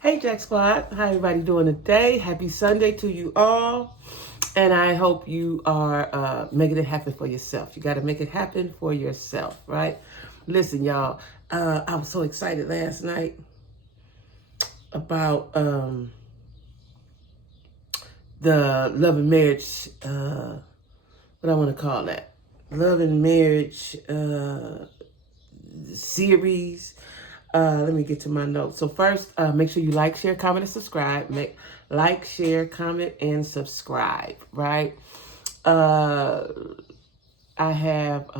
Hey Jack Squad, how everybody doing today? Happy Sunday to you all. And I hope you are making it happen for yourself. You got to make it happen for yourself, right? Listen, y'all, I was so excited last night about the love and marriage, what I want to call that, love and marriage series. Let me get to my notes. So first, make sure you like, share, comment, and subscribe. Like, share, comment, and subscribe, right? I have,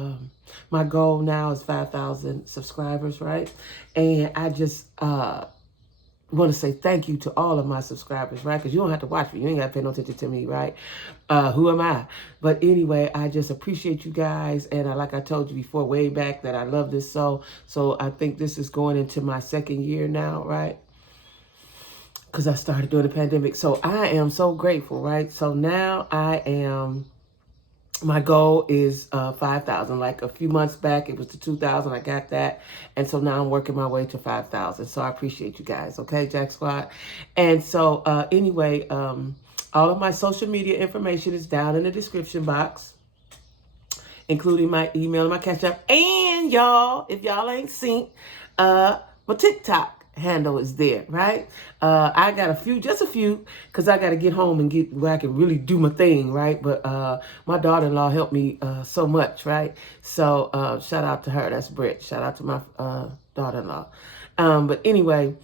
my goal now is 5,000 subscribers, right? And I just want to say thank you to all of my subscribers, right? Because you don't have to watch me. You ain't got to pay no attention to me, right? Who am I? But anyway, I just appreciate you guys. And like I told you before, way back, that I love this so. So I think this is going into my second year now, right? Because I started during the pandemic. So I am so grateful, right? So now my goal is 5,000. Like a few months back, it was to 2,000. I got that. And so now I'm working my way to 5,000. So I appreciate you guys. Okay, Jack Squad. And so anyway, all of my social media information is down in the description box, including my email and my Cash App. And y'all, if y'all ain't seen, my TikTok handle is there, right? I got just a few, because I got to get home and get where I can really do my thing, right? But my daughter-in-law helped me so much, right? So shout out to her. That's Britt. Shout out to my daughter-in-law. But anyway,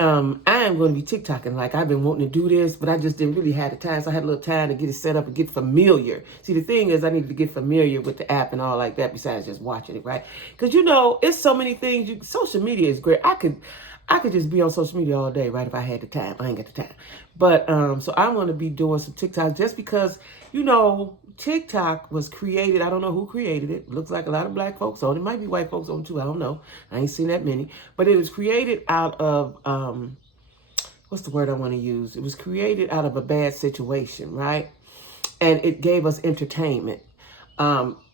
I am going to be TikToking. Like, I've been wanting to do this, but I just didn't really have the time. So I had a little time to get it set up and get familiar. See, the thing is, I needed to get familiar with the app and all like that, besides just watching it, right? Because, it's so many things. Social media is great. I could just be on social media all day, right, if I had the time. I ain't got the time. But, so I'm going to be doing some TikTok just because, TikTok was created. I don't know who created it. Looks like a lot of black folks on it. Might be white folks on it too. I don't know. I ain't seen that many. But it was created out of, what's the word I want to use? It was created out of a bad situation, right? And it gave us entertainment.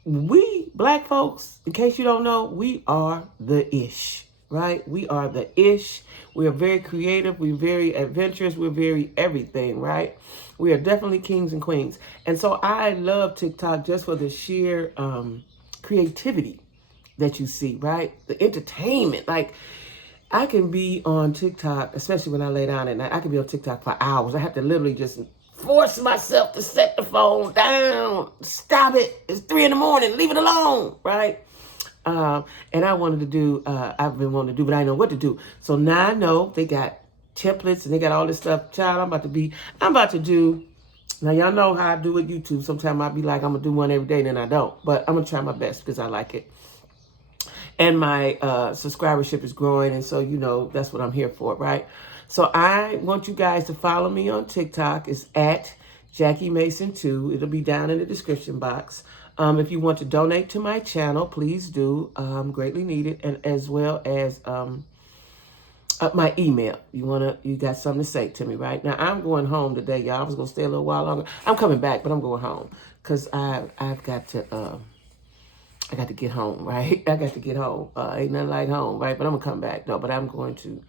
We, black folks, in case you don't know, we are the ish. Right? We are the ish. We are very creative. We're very adventurous. We're very everything, right? We are definitely kings and queens. And so I love TikTok just for the sheer creativity that you see, right? The entertainment. Like, I can be on TikTok, especially when I lay down at night. I can be on TikTok for hours. I have to literally just force myself to set the phone down. Stop it. It's 3 a.m. Leave it alone, right? And I wanted to do, I've been wanting to do, but I didn't know what to do. So now I know they got templates and they got all this stuff. Child, I'm about to do, now y'all know how I do with YouTube. Sometimes I'll be like, I'm going to do one every day, then I don't. But I'm going to try my best because I like it. And my subscribership is growing. And so, that's what I'm here for, right? So I want you guys to follow me on TikTok. It's at Jackie Mason 2. It'll be down in the description box. If you want to donate to my channel, please do. Greatly needed. And as well as my email. You got something to say to me, right? Now, I'm going home today, y'all. I was going to stay a little while longer. I'm coming back, but I'm going home. Because I've got to... I got to get home, right? I got to get home. Ain't nothing like home, right? But I'm going to come back, though. But I'm going to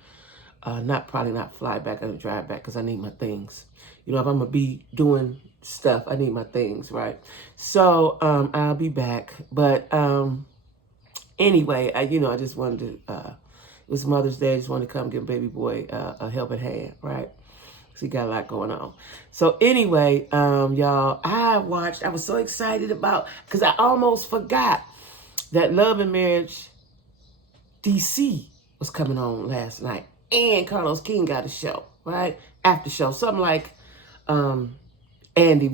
probably not fly back. I'm going to drive back because I need my things. If I'm going to be doing stuff, I need my things, right? So I'll be back. But anyway, I just wanted to, it was Mother's Day. I just wanted to come give baby boy a helping hand, right? Because he got a lot going on. So anyway, y'all, I was so excited because I almost forgot that Love and Marriage DC was coming on last night. And Carlos King got a show, right? After show. Something like Andy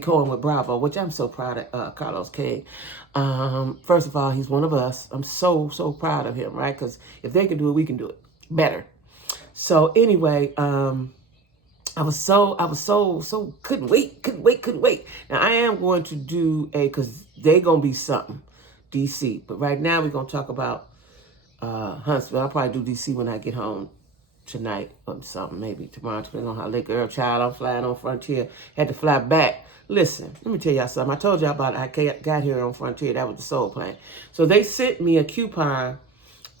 Cohen with Bravo, which I'm so proud of Carlos King. First of all, he's one of us. I'm so, so proud of him, right? Because if they can do it, we can do it better. So anyway, I was so couldn't wait. Now I am going to do because they going to be something, DC. But right now we're going to talk about Huntsville. I'll probably do DC when I get home tonight or something, maybe tomorrow, depending on how late girl child I'm flying on Frontier. Had to fly back. Listen, let me tell y'all something. I told y'all about I got here on Frontier. That was the soul plane. So they sent me a coupon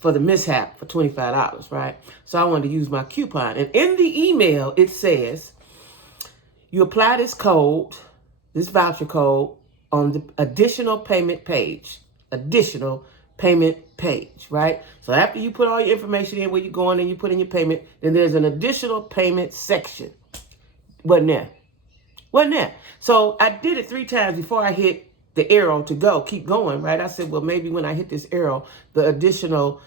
for the mishap for $25, right? So I wanted to use my coupon. And in the email, it says, you apply this code, this voucher code, on the additional payment page. Additional payment page, right? So after you put all your information in where you're going and you put in your payment, then there's an additional payment section. Wasn't there? So I did it 3 times before I hit the arrow to go, keep going, right? I said, well, maybe when I hit this arrow, the additional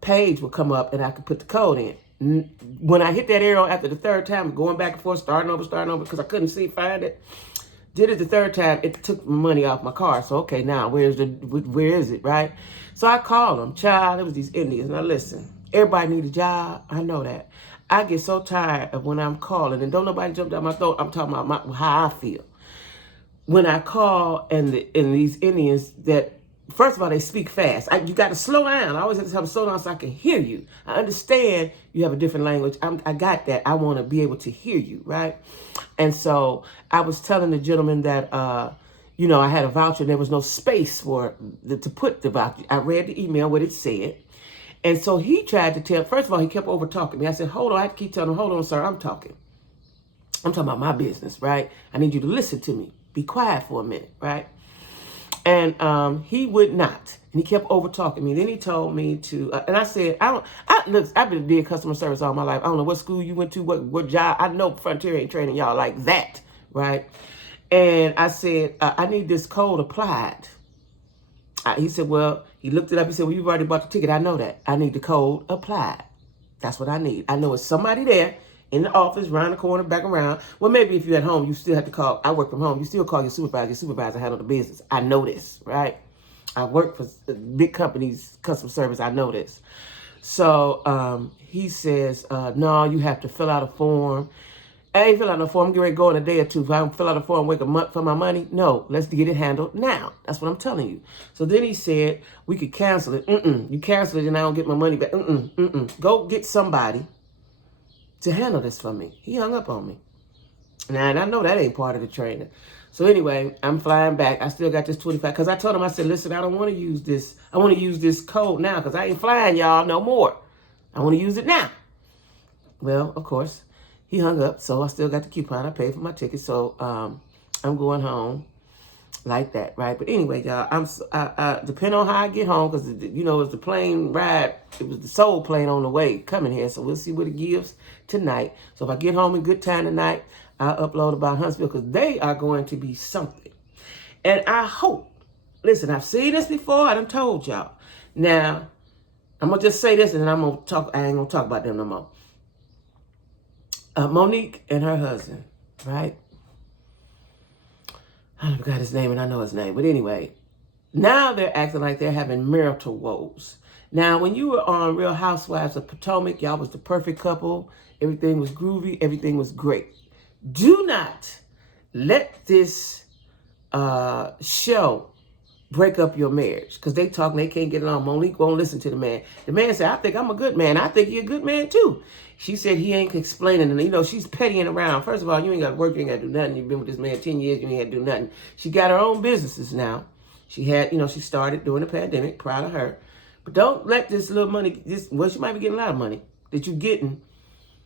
page will come up and I could put the code in. When I hit that arrow after the 3rd time, going back and forth, starting over, because I couldn't find it. Did it the 3rd time, it took money off my car. So, okay, now where is it, right? So I called them. Child, it was these Indians. Now listen, everybody need a job. I know that. I get so tired of when I'm calling, and don't nobody jump down my throat. I'm talking about how I feel. When I call and these Indians that, first of all, they speak fast. You got to slow down. I always have to tell them slow down so I can hear you. I understand you have a different language. I got that. I want to be able to hear you, right? And so I was telling the gentleman that, I had a voucher. There was no space to put the voucher. I read the email, what it said. And so he tried to tell, first of all, he kept over talking me. I said, hold on. I had to keep telling him, hold on, sir, I'm talking. I'm talking about my business, right? I need you to listen to me. Be quiet for a minute, right? And he would not. And he kept over talking me. Then he told me to, and I said, I've been doing customer service all my life. I don't know what school you went to, what job. I know Frontier ain't training y'all like that, right? And I said, I need this code applied. He said, well, he looked it up. He said, well, you've already bought the ticket. I know that. I need the code applied. That's what I need. I know it's somebody there in the office, around the corner, back around. Well, maybe if you're at home, you still have to call. I work from home. You still call your supervisor. Your supervisor handle the business. I know this, right? I work for big companies, customer service. I know this. So he says, no, you have to fill out a form. I ain't fill out no form. I'm getting ready to go in a day or two. If I don't fill out a form, wait a month for my money. No, let's get it handled now. That's what I'm telling you. So then he said, we could cancel it. You cancel it and I don't get my money back. Go get somebody to handle this for me. He hung up on me. Now, and I know that ain't part of the training. So anyway, I'm flying back. I still got this 25. Because I told him, I said, listen, I don't want to use this. I want to use this code now because I ain't flying y'all no more. I want to use it now. Well, of course, he hung up. So I still got the coupon. I paid for my ticket. So I'm going home like that, right? But anyway, y'all, I depend on how I get home because, it's the plane ride. It was the soul plane on the way coming here. So we'll see what it gives tonight. So if I get home in good time tonight, I'll upload about Huntsville because they are going to be something. And I hope, listen, I've seen this before. I done told y'all. Now, I'm going to just say this and then I ain't going to talk about them no more. Monique and her husband, right? I forgot his name and I know his name. But anyway, now they're acting like they're having marital woes. Now, when you were on Real Housewives of Potomac, y'all was the perfect couple. Everything was groovy. Everything was great. Do not let this show break up your marriage because they talking, they can't get along. Monique won't listen to the man. The man said, I think I'm a good man. I think you're a good man too. She said he ain't explaining. And, she's pettying around. First of all, you ain't got to work. You ain't got to do nothing. You've been with this man 10 years. You ain't got to do nothing. She got her own businesses now. She had, she started during the pandemic. Proud of her. But don't let this little money, she might be getting a lot of money that you're getting,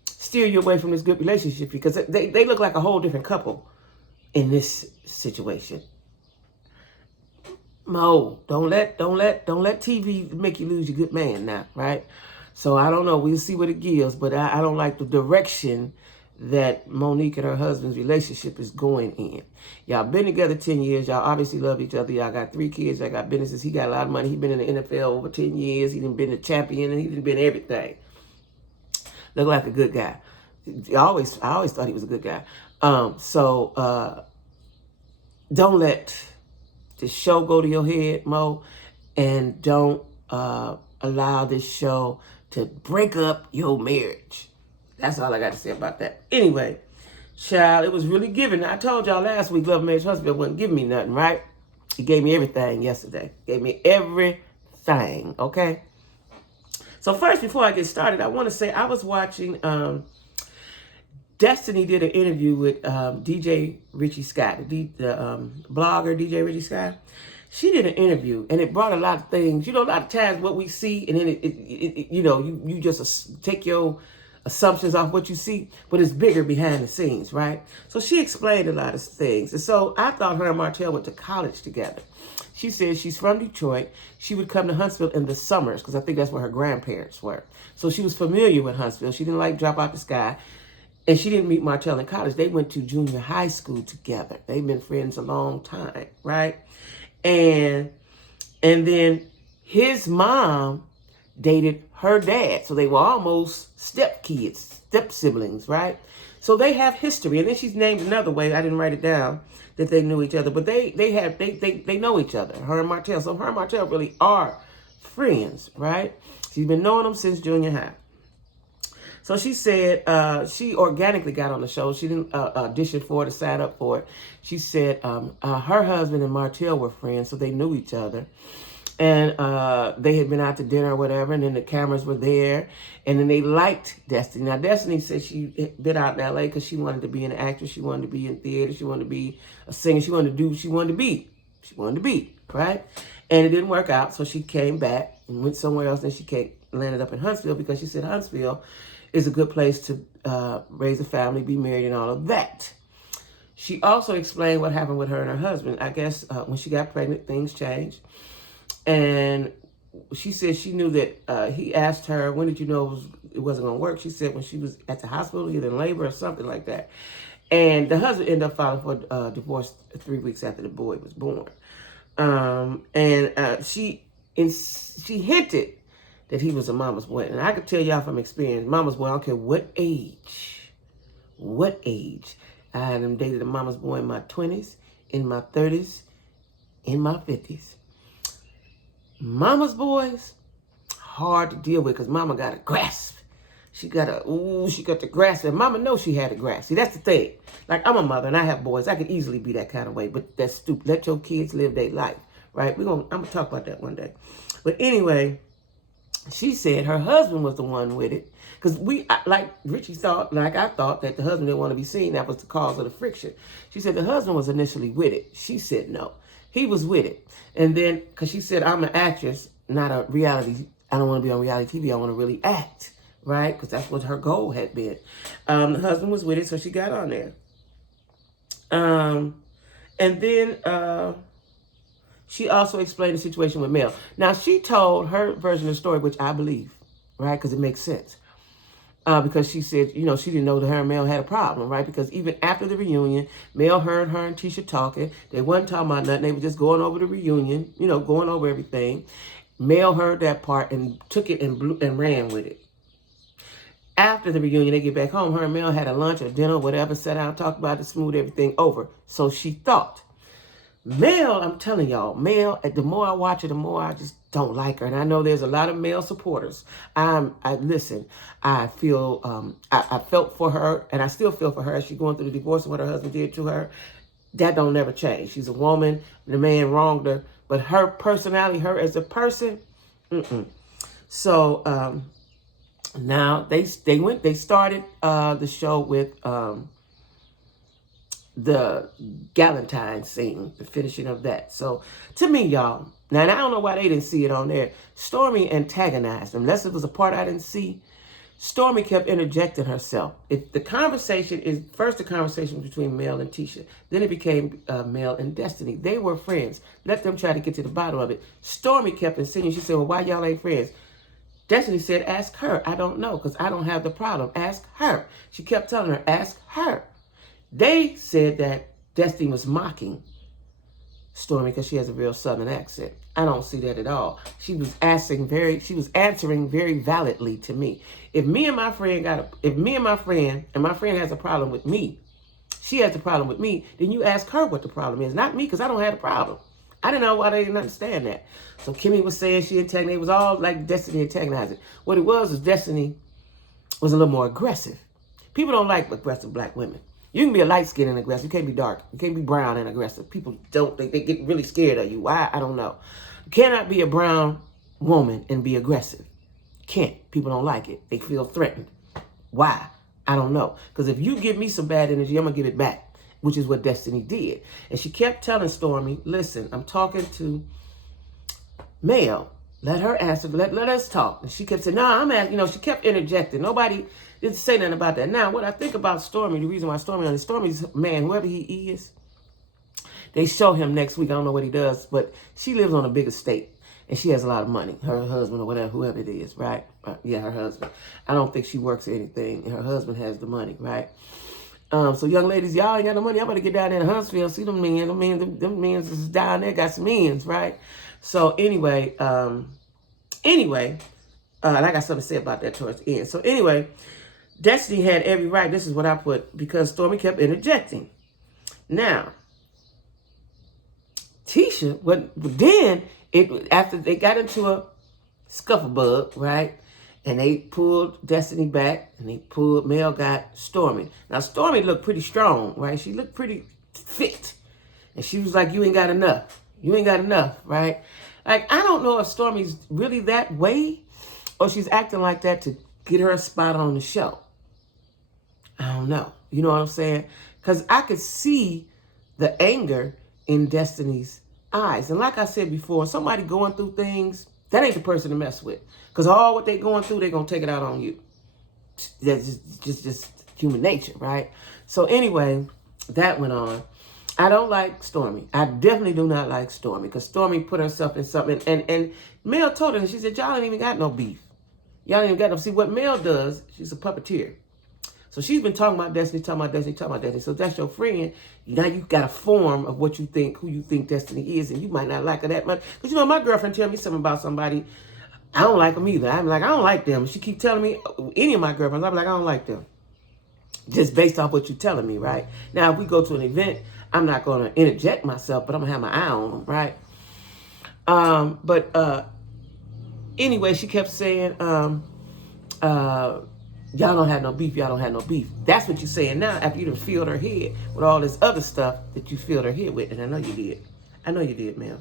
steer you away from this good relationship because they look like a whole different couple in this situation. Mo, don't let TV make you lose your good man now, right? So I don't know. We'll see what it gives, but I don't like the direction that Monique and her husband's relationship is going in. Y'all been together 10 years. Y'all obviously love each other. Y'all got 3 kids. Y'all got businesses. He got a lot of money. He been in the NFL over 10 years. He done been a champion and he done been everything. Look like a good guy. I always thought he was a good guy. So don't let the show go to your head, Mo, and don't allow this show to break up your marriage. That's all I got to say about that. Anyway, child, it was really giving. I told y'all last week, Love Marriage Husband wasn't giving me nothing, right? He gave me everything yesterday. Gave me everything, okay? So first, before I get started, I want to say I was watching, Destiny did an interview with DJ Richie Scott, the blogger DJ Richie Scott. She did an interview, and it brought a lot of things. You know, a lot of times what we see, and then you know, you just take your assumptions off what you see, but it's bigger behind the scenes, right? So she explained a lot of things. And so I thought her and Martell went to college together. She said she's from Detroit. She would come to Huntsville in the summers because I think that's where her grandparents were. So she was familiar with Huntsville. She didn't like drop out the sky. And she didn't meet Martell in college. They went to junior high school together. They've been friends a long time, right? And then his mom dated her dad. So they were almost step siblings, right? So they have history. And then she's named another way. I didn't write it down that they knew each other, but they know each other, her and Martell. So her and Martell really are friends, right? She's been knowing them since junior high. So she said she organically got on the show. She didn't audition for it or sign up for it. She said her husband and Martell were friends, so they knew each other. And they had been out to dinner or whatever, and then the cameras were there. And then they liked Destiny. Now, Destiny said she had been out in L.A. because she wanted to be an actress. She wanted to be in theater. She wanted to be a singer. She wanted to do what she wanted to be. She wanted to be, right? And it didn't work out, so she came back and went somewhere else. Then she landed up in Huntsville because she said Huntsville is a good place to raise a family, be married, and all of that. She also explained what happened with her and her husband. I guess when she got pregnant, things changed. And she said she knew that he asked her, when did you know it wasn't going to work? She said when she was at the hospital, either in labor or something like that. And the husband ended up filing for divorce 3 weeks after the boy was born. She hinted that he was a mama's boy. And I could tell y'all from experience, mama's boy, I don't care what age. I had dated a mama's boy in my 20s, in my 30s, in my 50s. Mama's boys, hard to deal with because mama got a grasp. She got the grasp. And mama knows she had a grasp. See, that's the thing. Like, I'm a mother and I have boys. I could easily be that kind of way, but that's stupid. Let your kids live their life, right? I'm going to talk about that one day. But anyway, she said her husband was the one with it. Because like Richie thought, like I thought, that the husband didn't want to be seen. That was the cause of the friction. She said the husband was initially with it. She said no. He was with it. And then, because she said, I'm an actress, not a reality. I don't want to be on reality TV. I want to really act, right? Because that's what her goal had been. The husband was with it, so she got on there. And then she also explained the situation with Mel. Now, she told her version of the story, which I believe, right? Because it makes sense. Because she said, you know, she didn't know that her and Mel had a problem, right? Because even after the reunion, Mel heard her and Tisha talking. They wasn't talking about nothing. They were just going over the reunion, you know, going over everything. Mel heard that part and took it and ran with it. After the reunion, they get back home. Her and Mel had a lunch or dinner, whatever, sat down, talked about it, smoothed everything over. So she thought. Mel, I'm telling y'all, Mel, the more I watch her, the more I just don't like her. And I know there's a lot of male supporters. Listen, I feel, I felt for her, and I still feel for her as she's going through the divorce and what her husband did to her. That don't never change. She's a woman. The man wronged her. But her personality, her as a person, So now they started the show with the Galentine scene, the finishing of that. So to me, y'all, now and I don't know why they didn't see it on there. Stormy antagonized them. Unless it was a part I didn't see. Stormy kept interjecting herself. If the conversation is first the conversation between Mel and Tisha, then it became Mel and Destiny. They were friends. Let them try to get to the bottom of it. Stormy kept insinuating. She said, well, why y'all ain't friends? Destiny said, ask her. I don't know because I don't have the problem. Ask her. She kept telling her, ask her. They said that Destiny was mocking Stormy because she has a real Southern accent. I don't see that at all. She was answering very validly to me. If me and my friend and my friend has a problem with me, she has a problem with me, then you ask her what the problem is, not me, because I don't have a problem. I didn't know why they didn't understand that. So Kimmy was saying she antagonized. It was all like Destiny antagonizing. What it was Destiny was a little more aggressive. People don't like aggressive black women. You can be a light skin and aggressive. You can't be dark. You can't be brown and aggressive. People don't, they get really scared of you. Why? I don't know. You cannot be a brown woman and be aggressive. Can't. People don't like it. They feel threatened. Why? I don't know. Because if you give me some bad energy, I'm going to give it back. which is what Destiny did. And she kept telling Stormy, listen, I'm talking to Mel. Let her answer. Let us talk. And she kept saying, no, I'm asking. You know, she kept interjecting. Nobody didn't say nothing about that. Now, what I think about Stormy, the reason why Stormy's man, whoever he is, they show him next week. I don't know what he does, but she lives on a big estate. And she has a lot of money. Her husband or whatever, whoever it is, right? Yeah, her husband. I don't think she works or anything. And her husband has the money, right? So young ladies, y'all ain't got no money. Y'all better get down there in Huntsville. See them men. Them men is down there. Got some ends, right? So anyway, and I got something to say about that towards the end. So anyway, Destiny had every right. This is what I put, because Stormy kept interjecting. Now, Tisha, after they got into a scufflebug, right? And they pulled Destiny back, and Mel got Stormy. Now, Stormy looked pretty strong, right? She looked pretty fit. And she was like, you ain't got enough. You ain't got enough, right? Like, I don't know if Stormy's really that way, or she's acting like that to get her a spot on the show. I don't know. You know what I'm saying? Because I could see the anger in Destiny's eyes. And like I said before, somebody going through things, that ain't the person to mess with. Because all what they going through, they're going to take it out on you. That's just human nature, right? So anyway, that went on. I don't like Stormy. I definitely do not like Stormy, because Stormy put herself in something. And Mel told her, and she said, y'all ain't even got no beef. Y'all ain't even got no. See, what Mel does, she's a puppeteer. So she's been talking about Destiny. So that's your friend. Now you got a form of what you think, who you think Destiny is, and you might not like her that much. But you know, my girlfriend tell me something about somebody, I don't like them either. I'm like, I don't like them. She keep telling me, any of my girlfriends, I'm like, I don't like them. Just based off what you're telling me, right? Now, if we go to an event, I'm not going to interject myself, but I'm going to have my eye on them, right? Anyway, she kept saying, y'all don't have no beef. Y'all don't have no beef. That's what you're saying now after you done filled her head with all this other stuff that you filled her head with. And I know you did. I know you did, ma'am.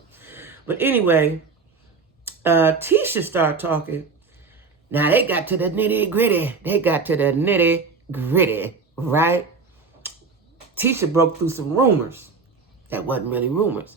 But anyway, Tisha started talking. Now, they got to the nitty-gritty. Right? Tisha broke through some rumors that wasn't really rumors.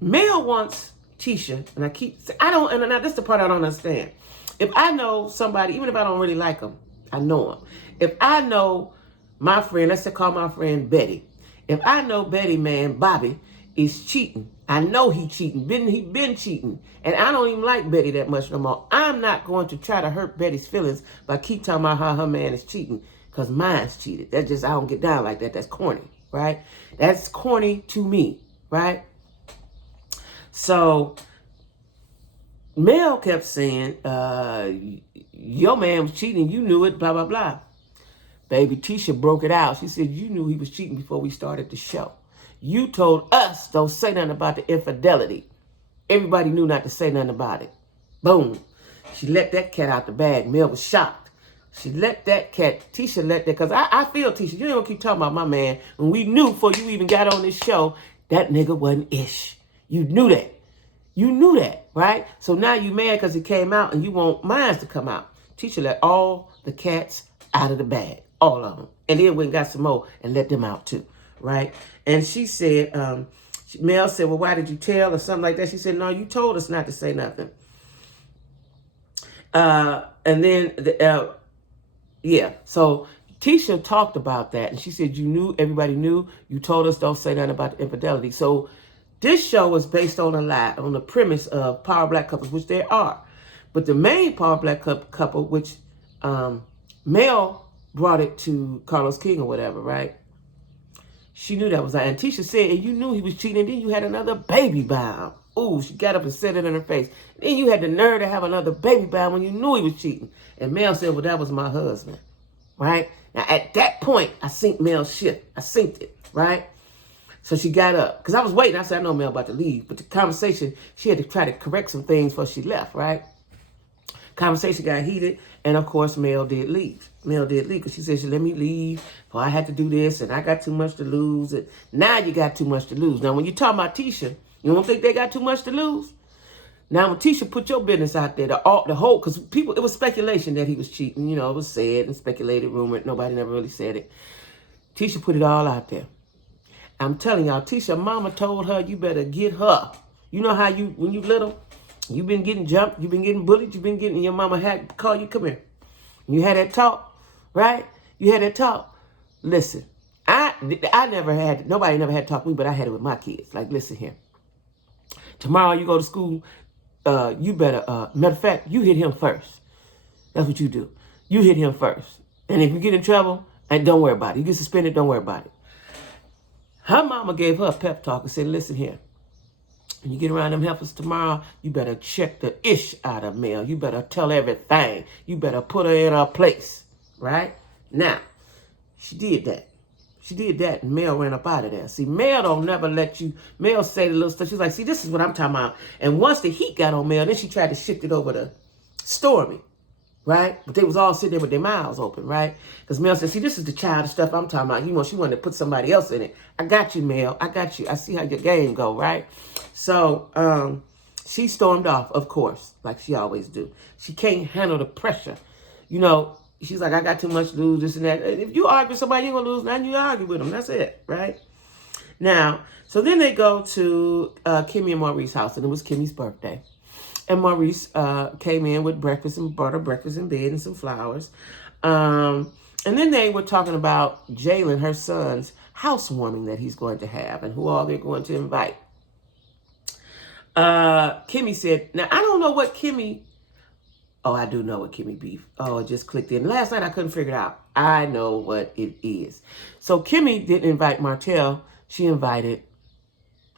Mel wants Tisha, and and now this is the part I don't understand. If I know somebody, even if I don't really like them, I know them. If I know my friend, let's say call my friend Betty. If I know Betty, man, Bobby is cheating. I know he cheating. He been cheating. And I don't even like Betty that much no more. I'm not going to try to hurt Betty's feelings by keep talking about how her man is cheating, because mine's cheated. That's just, I don't get down like that. That's corny, right? That's corny to me, right? So Mel kept saying, your man was cheating. You knew it, blah, blah, blah. Baby, Tisha broke it out. She said, you knew he was cheating before we started the show. You told us don't say nothing about the infidelity. Everybody knew not to say nothing about it. Boom. She let that cat out the bag. Mel was shocked. Tisha let that, because I feel, Tisha, you ain't gonna keep talking about my man when we knew before you even got on this show, that nigga wasn't ish. You knew that. You knew that, right? So now you mad because it came out and you want mine to come out. Tisha let all the cats out of the bag. All of them. And then went and got some more and let them out too, right? And she said, Mel said, well, why did you tell, or something like that? She said, no, you told us not to say nothing. And then, so Tisha talked about that. And she said, you knew, everybody knew, you told us don't say nothing about the infidelity. So this show was based on a lie, on the premise of power black couples, which there are. But the main power black couple, which Mel brought it to Carlos King or whatever, right? She knew that was that. And Tisha said, and you knew he was cheating, and then you had another baby bound. Ooh, she got up and said it in her face. Then you had the nerve to have another baby bound when you knew he was cheating. And Mel said, well, that was my husband, right? Now, at that point, I synced Mel's ship. I synced it, right? So she got up. Because I was waiting. I said, I know Mel about to leave. But the conversation, she had to try to correct some things before she left, right? Conversation got heated. And, of course, Mel did leave. Mel did leave because she said, she let me leave. Well, I had to do this, and I got too much to lose. And now you got too much to lose. Now, when you talk about Tisha, you don't think they got too much to lose? Now, when Tisha put your business out there, the whole, because it was speculation that he was cheating. You know, it was said and speculated, rumored. Nobody never really said it. Tisha put it all out there. I'm telling y'all, Tisha mama told her, you better get her. You know how when you little, you've been getting jumped, you've been getting bullied, you've been getting, your mama had to call you, come here. You had that talk, right? You had that talk. Listen, I never had, nobody never had to talk to me, but I had it with my kids. Like, listen here. Tomorrow you go to school, you better, matter of fact, you hit him first. That's what you do. You hit him first. And if you get in trouble, and don't worry about it. You get suspended, don't worry about it. Her mama gave her a pep talk and said, listen here. When you get around them heifers tomorrow, you better check the ish out of Mel. You better tell everything. You better put her in her place. Right? Now, she did that. She did that, and Mel ran up out of there. See, Mel don't never let you, Mel say the little stuff. She's like, see, this is what I'm talking about. And once the heat got on Mel, then she tried to shift it over to Stormy. Right? But they was all sitting there with their mouths open, right? Because Mel said, see, this is the childish stuff I'm talking about. She wanted to put somebody else in it. I got you, Mel. I got you. I see how your game go, right? So she stormed off, of course, like she always do. She can't handle the pressure. You know, she's like, I got too much to lose, this and that. If you argue with somebody, you're going to lose. Now you argue with them. That's it, right? Now, so then they go to Kimmy and Maurice's house, and it was Kimmy's birthday. And Maurice came in with breakfast and brought her breakfast in bed and some flowers. And then they were talking about Jalen, her son's housewarming that he's going to have and who all they're going to invite. Kimmy said, now I don't know what Kimmy, oh, I do know what Kimmy beef. Oh, it just clicked in. Last night I couldn't figure it out. I know what it is. So Kimmy didn't invite Martell. She invited,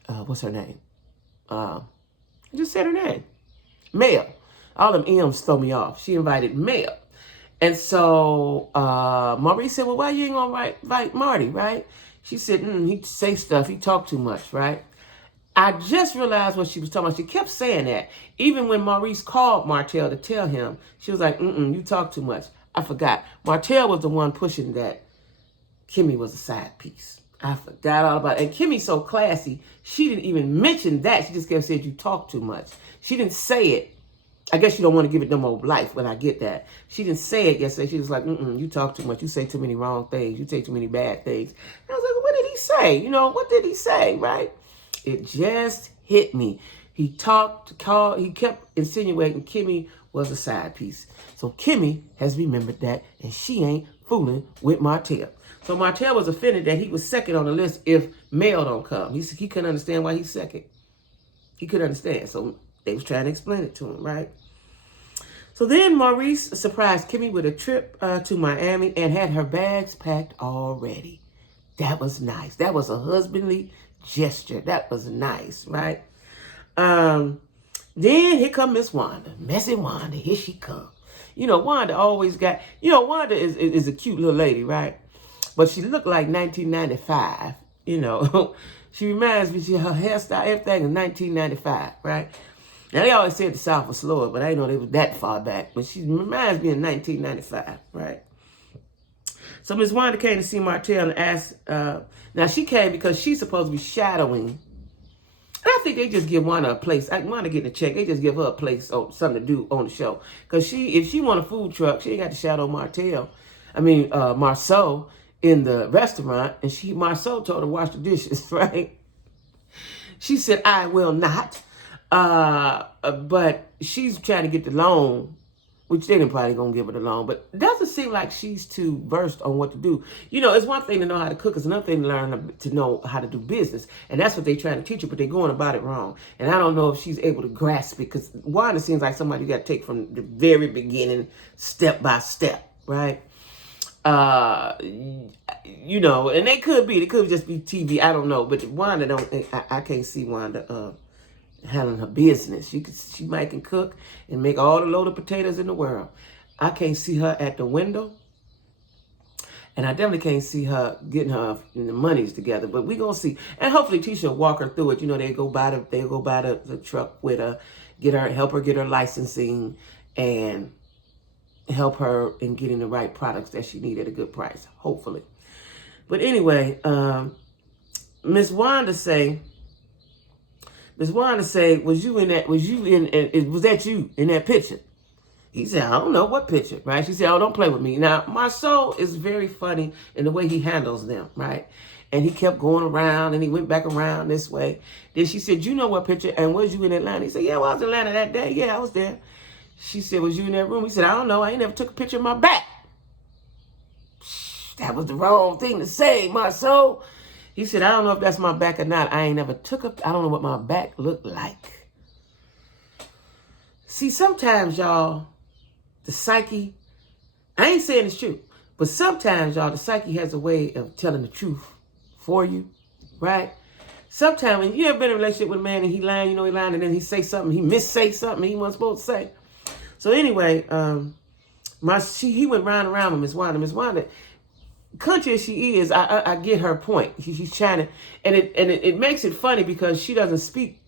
what's her name? I just said her name. Mel. All them M's throw me off. She invited Mel. And so Maurice said, well, why you ain't going to invite Marty, right? She said, he say stuff. He talk too much, right? I just realized what she was talking about. She kept saying that. Even when Maurice called Martell to tell him, she was like, you talk too much. I forgot. Martell was the one pushing that Kimmy was a side piece. I forgot all about it. And Kimmy's so classy, she didn't even mention that. She just kept saying, you talk too much. She didn't say it. I guess you don't want to give it no more life, but I get that. She didn't say it yesterday. She was like, you talk too much. You say too many wrong things. You say too many bad things. And I was like, what did he say? You know, what did he say, right? It just hit me. He kept insinuating Kimmy was a side piece. So Kimmy has remembered that, and she ain't fooling with Martell. So Martell was offended that he was second on the list if Mel don't come. He couldn't understand why he's second. He couldn't understand. So they was trying to explain it to him, right? So then Maurice surprised Kimmy with a trip to Miami and had her bags packed already. That was nice. That was a husbandly gesture. That was nice, right? Then here come Miss Wanda. Messy Wanda. Here she come. You know, Wanda always got, Wanda is a cute little lady, right? But she looked like 1995, you know. She reminds me, her hairstyle, everything is 1995, right? Now, they always said the South was slower, but I didn't know they was that far back. But she reminds me of 1995, right? So Miss Wanda came to see Martell and asked, now she came because she's supposed to be shadowing. And I think they just give Wanda a place. Wanda getting a check. They just give her a place, or something to do on the show. Because if she want a food truck, she ain't got to shadow Marceau in the restaurant. And Marceau told her to wash the dishes, right? She said, I will not. But she's trying to get the loan, which they didn't probably gonna give her the loan, but it doesn't seem like she's too versed on what to do. You know, it's one thing to know how to cook, it's another thing to learn to know how to do business. And that's what they're trying to teach her, but they're going about it wrong. And I don't know if she's able to grasp it, because Wanda seems like somebody you got to take from the very beginning, step by step, right? You know, and it could just be TV, I don't know. But Wanda I can't see Wanda handling her business. She might can cook and make all the loaded potatoes in the world. I can't see her at the window. And I definitely can't see her getting her the monies together. But we gonna see. And hopefully Tisha will walk her through it. You know, they'll go buy the truck with her, help her get her licensing, and help her in getting the right products that she needs at a good price, hopefully. But anyway, Miss Wanda say, was that you in that picture? He said, I don't know what picture, right? She said, oh, don't play with me. Now, Marceau is very funny in the way he handles them, right? And he kept going around and he went back around this way. Then she said, you know what picture? And was you in Atlanta? He said, yeah, well, I was in Atlanta that day. Yeah, I was there. She said, was you in that room? He said, I don't know. I ain't never took a picture of my back. That was the wrong thing to say, Marceau. He said, I don't know if that's my back or not. I ain't never took I don't know what my back looked like. See, sometimes, y'all, the psyche, I ain't saying it's true, but sometimes, y'all, the psyche has a way of telling the truth for you, right? Sometimes when you ever been in a relationship with a man and he lying, he lying, and then he say something, he missay something he wasn't supposed to say. So anyway, he went round and round with Miss Wanda. Miss Wanda, country as she is, I get her point. She's trying to, and it makes it funny because she doesn't speak.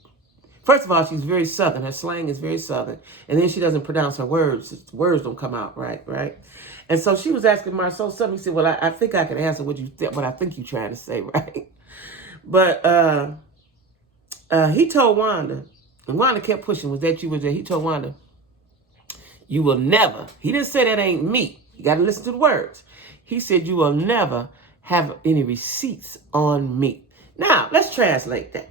First of all, she's very Southern. Her slang is very Southern. And then she doesn't pronounce her words. The words don't come out right? And so she was asking Marceau something. He said, well, I think I can answer what I think you're trying to say, right? But he told Wanda, and Wanda kept pushing, was that you was there? He told Wanda, you will never, he didn't say that ain't me. You got to listen to the words. He said, you will never have any receipts on me. Now, let's translate that.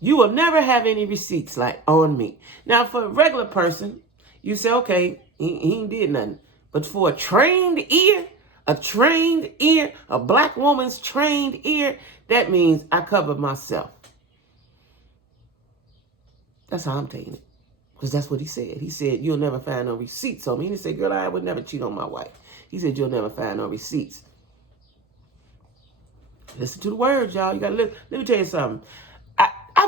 You will never have any receipts like on me. Now, for a regular person, you say, okay, he ain't did nothing. But for a trained ear, a black woman's trained ear, that means I cover myself. That's how I'm taking it. Because that's what he said. He said, you'll never find no receipts on me. He didn't say, girl, I would never cheat on my wife. He said, you'll never find no receipts. Listen to the words, y'all. You got to listen. Let me tell you something.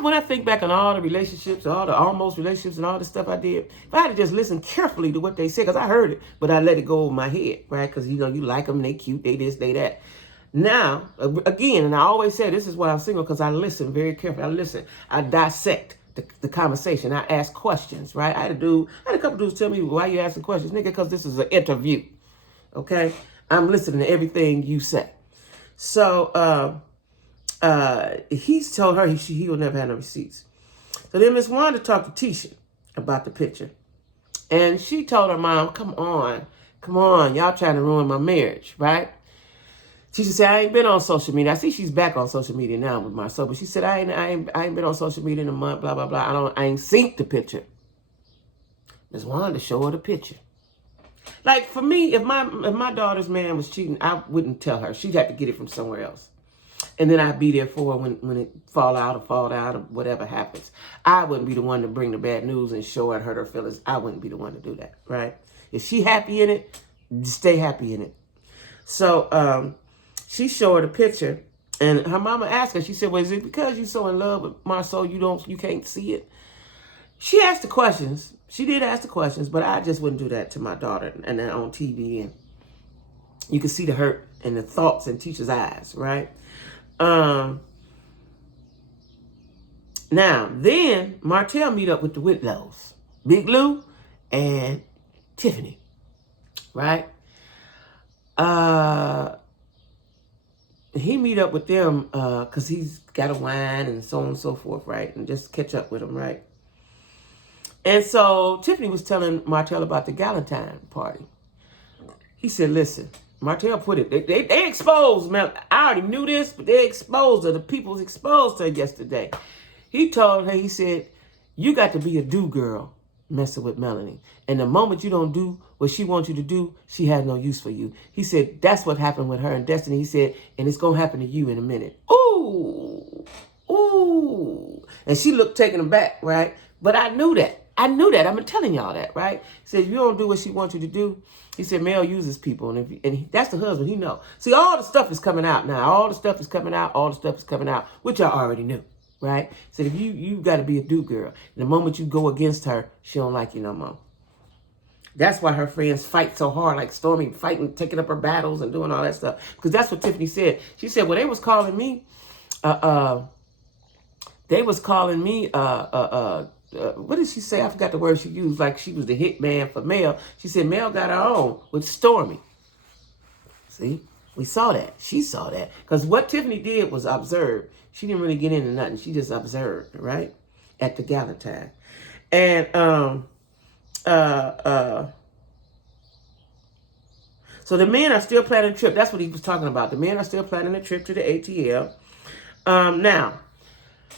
When I think back on all the relationships, all the almost relationships and all the stuff I did, if I had to just listen carefully to what they said, because I heard it, but I let it go over my head, right? Because, you like them, they cute, they this, they that. Now, again, and I always say this is why I'm single, because I listen very carefully. I dissect the conversation. I ask questions, right? I had a couple dudes tell me, why you asking questions? Nigga, because this is an interview, okay? I'm listening to everything you say. So, he's told her he will never have no receipts. So then Miss Wanda talked to Tisha about the picture. And she told her mom, come on, y'all trying to ruin my marriage, right? Tisha said, I ain't been on social media. I see she's back on social media now with Marceau, but she said, I ain't been on social media in a month, blah, blah, blah. I ain't seen the picture. Miss Wanda showed her the picture. Like, for me, if my daughter's man was cheating, I wouldn't tell her. She'd have to get it from somewhere else. And then I'd be there for her when it fall out or whatever happens. I wouldn't be the one to bring the bad news and show her and hurt her feelings. I wouldn't be the one to do that, right? If she happy in it, stay happy in it. So she showed her the picture, and her mama asked her, she said, well, is it because you're so in love with Marceau you can't see it? She asked the questions. She did ask the questions, but I just wouldn't do that to my daughter and then on TV. And you can see the hurt and the thoughts in Tisha's eyes, right? Now, then Martell meet up with the Whitlows, Big Lou and Tiffany, right? He meet up with them because he's got a wine and so on and so forth, right? And just catch up with them, right? And so Tiffany was telling Martell about the Galentine party. He said, listen, Martell put it, they exposed Mel. I already knew this, but they exposed her. The people was exposed her yesterday. He told her, he said, you got to be a do girl messing with Melanie. And the moment you don't do what she wants you to do, she has no use for you. He said, that's what happened with her and Destiny. He said, and it's going to happen to you in a minute. Ooh. And she looked taken aback, right? But I knew that. I've been telling y'all that, right? He said, if you don't do what she wants you to do, he said, Mel uses people. And that's the husband, he know. See, all the stuff is coming out now. All the stuff is coming out, which I already knew, right? He said, if you got to be a do girl. And the moment you go against her, she don't like you no more. That's why her friends fight so hard, like Stormy fighting, taking up her battles and doing all that stuff. Because that's what Tiffany said. She said, well, they was calling me, what did she say? I forgot the word she used, like she was the hit man for Mel. She said Mel got her own with Stormy. See, we saw that. She saw that. Because what Tiffany did was observe. She didn't really get into nothing. She just observed, right? At the Galentine. And So the men are still planning a trip. That's what he was talking about. The men are still planning a trip to the ATL. Now,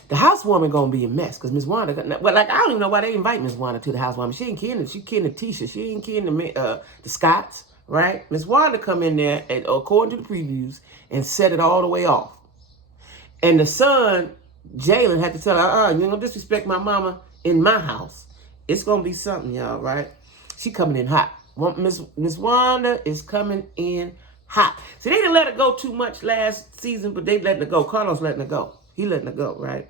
the housewarming gonna be a mess because Miss Wanda. Well, like I don't even know why they invite Miss Wanda to the housewarming. She ain't kidding. She kidding Tisha. She ain't kidding the Scotts, right? Miss Wanda come in there, and, according to the previews, and set it all the way off. And the son, Jalen, had to tell her, you ain't gonna disrespect my mama in my house. It's gonna be something, y'all, right? She coming in hot. Miss Wanda is coming in hot. See, they didn't let her go too much last season, but they letting her go. Carlos letting her go. He letting her go, right?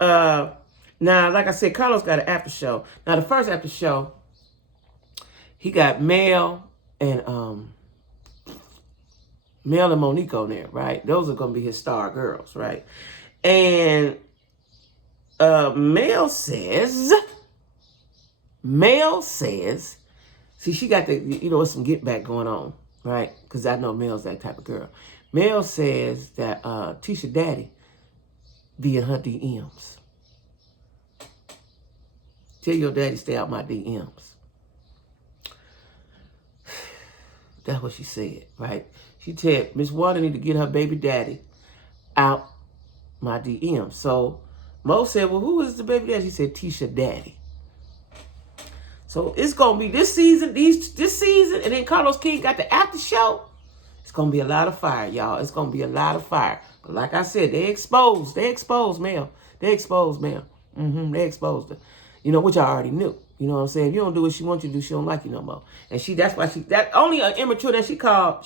Now, like I said, Carlos got an after show. Now, the first after show, he got Mel and Monique on there, right? Those are gonna be his star girls, right? And Mel says, see, she got the, some get back going on, right? Because I know Mel's that type of girl. Mel says that Tisha daddy be in her DMs. Tell your daddy stay out my DMs. That's what she said, right? She said Miss Wanda need to get her baby daddy out my DMs. So Mo said, well, who is the baby daddy? She said, Tisha daddy. So it's going to be this season, and then Carlos King got the after show. It's going to be a lot of fire, y'all. It's going to be a lot of fire. But like I said, they exposed Mel. They exposed Mel. They exposed her. Which I already knew. You know what I'm saying? If you don't do what she wants you to do, she don't like you no more. And that's why only an immature, that she called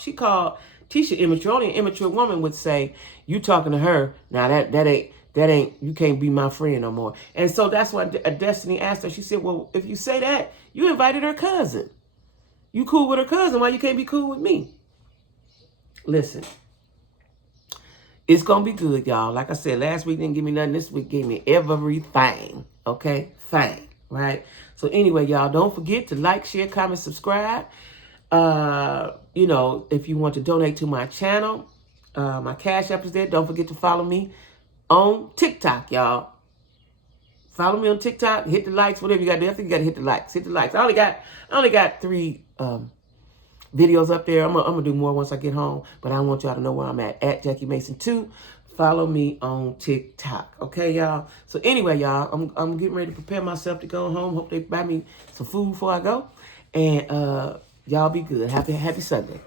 Tisha immature. Only an immature woman would say, you talking to her, now that ain't, you can't be my friend no more. And so that's why Destiny asked her, she said, well, if you say that, you invited her cousin. You cool with her cousin, why you can't be cool with me? Listen, it's going to be good, y'all. Like I said, last week didn't give me nothing. This week gave me everything, okay? Thing, right? So anyway, y'all, don't forget to like, share, comment, subscribe. If you want to donate to my channel, my Cash App is there. Don't forget to follow me on TikTok, y'all. Follow me on TikTok. Hit the likes, whatever you got to do. I think you got to hit the likes. Hit the likes. I only got 3 videos up there. I'm gonna do more once I get home, but I want y'all to know where I'm at Jackie Mason 2. Follow me on TikTok, okay, y'all? So anyway, y'all, I'm getting ready to prepare myself to go home. Hope they buy me some food before I go, and y'all be good. Happy Sunday.